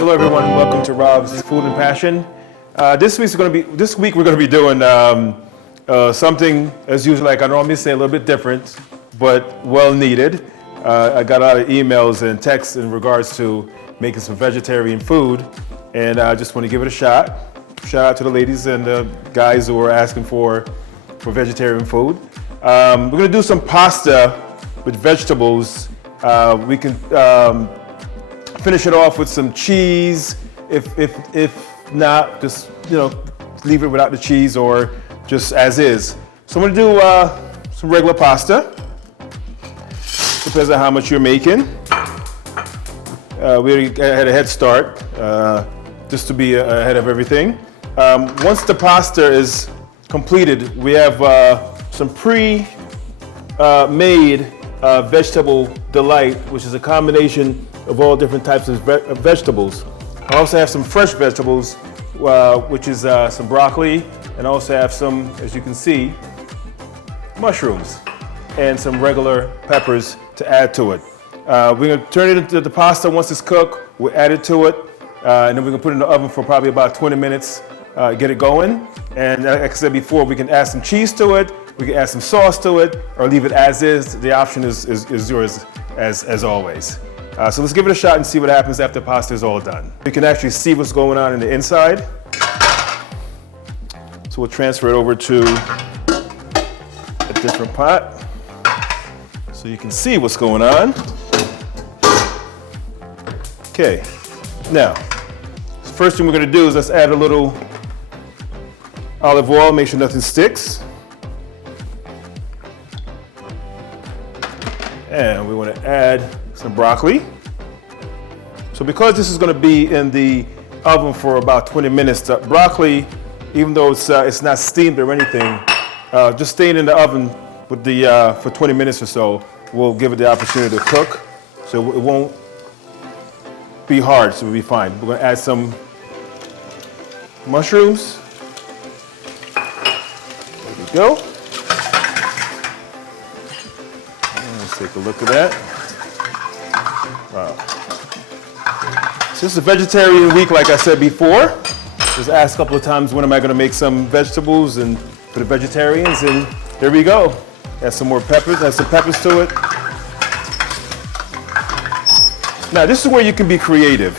Hello everyone, welcome to Rob's Food and Passion. This week we're going to be doing something as usual, like I normally say, a little bit different, but well needed. I got a lot of emails and texts in regards to making some vegetarian food, and I just want to give it a shot. Shout out to the ladies and the guys who are asking for vegetarian food. We're going to do some pasta with vegetables. We can finish it off with some cheese. If not, just leave it without the cheese or just as is. So I'm going to do some regular pasta. Depends on how much you're making. We already had a head start just to be ahead of everything. Once the pasta is completed, we have some pre-made vegetable delight, which is a combination of all different types of vegetables. I also have some fresh vegetables, which is some broccoli, and I also have some, as you can see, mushrooms and some regular peppers to add to it. We're going to turn it into the pasta once it's cooked. We'll add it to it, and then we're going to put it in the oven for probably about 20 minutes, get it going. And like I said before, we can add some cheese to it, we can add some sauce to it, or leave it as is. The option is yours as always. So let's give it a shot and see what happens after the pasta is all done. You can actually see what's going on in the inside. So we'll transfer it over to a different pot so you can see what's going on. Okay, now, the first thing we're going to do is let's add a little olive oil, make sure nothing sticks. And we want to add some broccoli. So because this is going to be in the oven for about 20 minutes, the broccoli, even though it's not steamed or anything, just staying in the oven with for 20 minutes or so will give it the opportunity to cook. So it won't be hard, so it'll be fine. We're going to add some mushrooms. There we go. Let's take a look at that. Wow. So this is a vegetarian week, like I said before. Just asked a couple of times, when am I going to make some vegetables and for the vegetarians, and there we go. Add some more peppers, add some peppers to it. Now this is where you can be creative.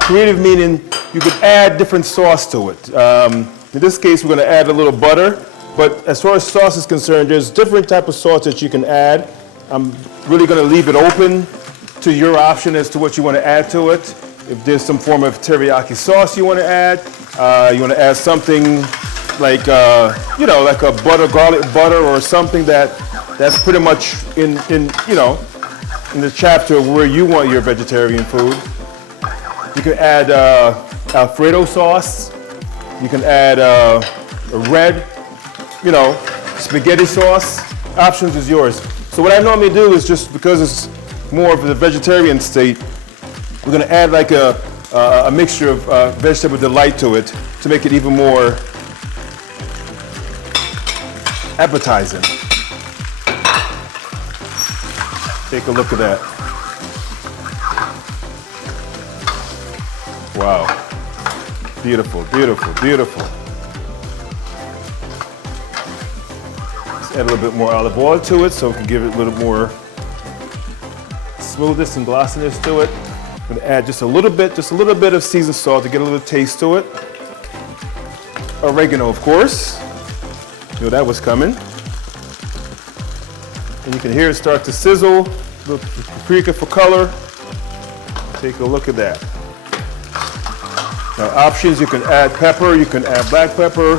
Creative meaning you could add different sauce to it. In this case, we're going to add a little butter, but as far as sauce is concerned, there's different type of sauce that you can add. I'm really going to leave it open to your option as to what you want to add to it. If there's some form of teriyaki sauce you want to add, you want to add something like like a garlic butter or something that's pretty much in the chapter of where you want your vegetarian food. You can add Alfredo sauce. You can add a red, spaghetti sauce. Options is yours. So what I normally do is, just because it's more of the vegetarian state, we're going to add like a mixture of vegetable delight to it to make it even more appetizing. Take a look at that. Wow. Beautiful, beautiful, beautiful. Let's add a little bit more olive oil to it so we can give it a little more smoothness and glossiness to it. I'm going to add just a little bit of seasoned salt to get a little taste to it. Oregano, of course. You know that was coming. And you can hear it start to sizzle. The paprika for color. Take a look at that. Now options, you can add pepper, you can add black pepper.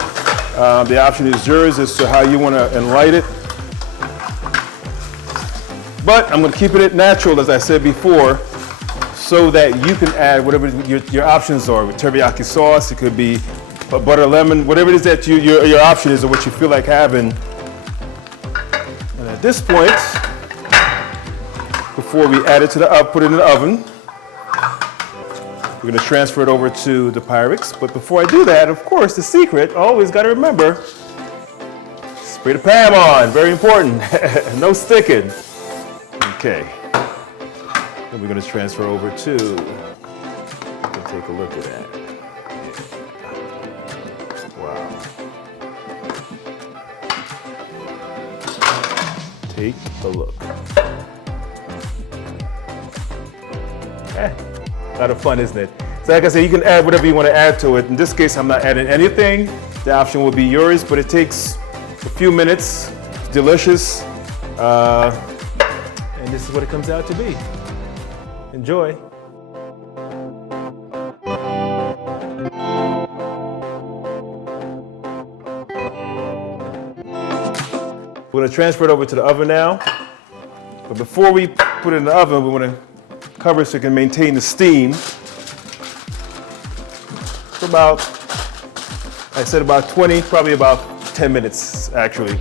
The option is yours as to how you want to enlight it. But I'm going to keep it natural, as I said before, so that you can add whatever your options are. With teriyaki sauce, it could be a butter lemon, whatever it is that your option is or what you feel like having. And at this point, before we add it to put it in the oven, we're going to transfer it over to the Pyrex. But before I do that, of course, the secret, always got to remember, spray the PAM on, very important. No sticking. Okay. Then we're going to transfer over to Take a look at that. Wow. Take a look. A lot of fun, isn't it? So like I said, you can add whatever you want to add to it. In this case, I'm not adding anything. The option will be yours, but it takes a few minutes. It's delicious. And this is what it comes out to be. Enjoy. We're gonna transfer it over to the oven now. But before we put it in the oven, we wanna cover it so it can maintain the steam for about, I said about 20, probably about 10 minutes actually.